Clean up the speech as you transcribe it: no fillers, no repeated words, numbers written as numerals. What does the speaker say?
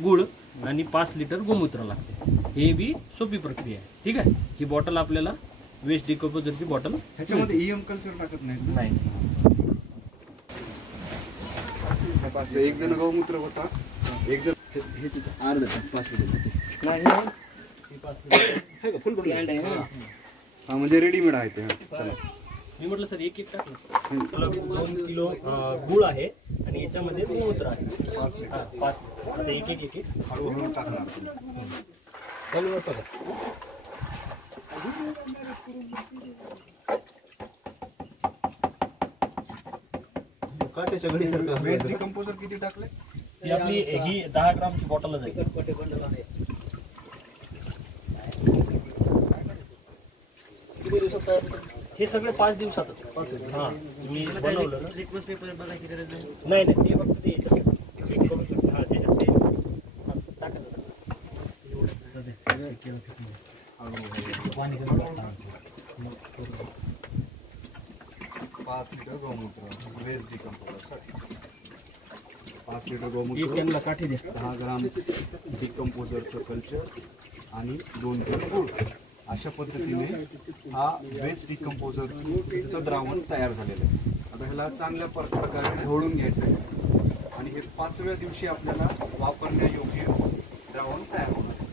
गुळ आणि 5 लिटर गोमूत्र लागते. हे बी सोपी प्रक्रिया आहे. ठीक आहे. ही बॉटल आपल्याला वेस्ट डिकम्पोजरची बॉटल. ह्याच्यामध्ये ईएम कल्चर टाकत नाही. एक जण गौमूत्र होता, एक जण हे अर्धा 5 लिटर हा म्हणजे रेडीमेड आहे ते. मी म्हटलं सर एक टाकलं. 2 किलो गुळ आहे आणि याच्यामध्ये गोमूत्र आहे. 5 आता एक हळूहळू टाकणार. चालू बघा. काट्याच्या घडी सारखं वेस्ट डिकम्पोजर किती टाकले? ती आपली ही 10 ग्रामची बॉटल जाईल. हे सगळे 5 दिवसातच. हा मी बनवलं ना. रिक्वेस्ट पेपर बघायची गरज नाही. नाही ते फक्त ते याच्यात करू शकतो. हा त्याच्यात ते टाकायचं. 5 लिटर गोमूत्र वेस्ट डिकम्पोजर. 5 लिटर गोमूत्र, 10 ग्राम डिकम्पोजरचं कल्चर आणि 2 किलो गुळ. अशा पद्धतीने हा वेस्ट डिकम्पोजरचं द्रावण तयार झालेलं आहे. आता ह्याला चांगल्या प्रकारे ढवळून घ्यायचं आहे आणि हे 5व्या दिवशी आपल्याला वापरण्यायोग्य द्रावण तयार होणार.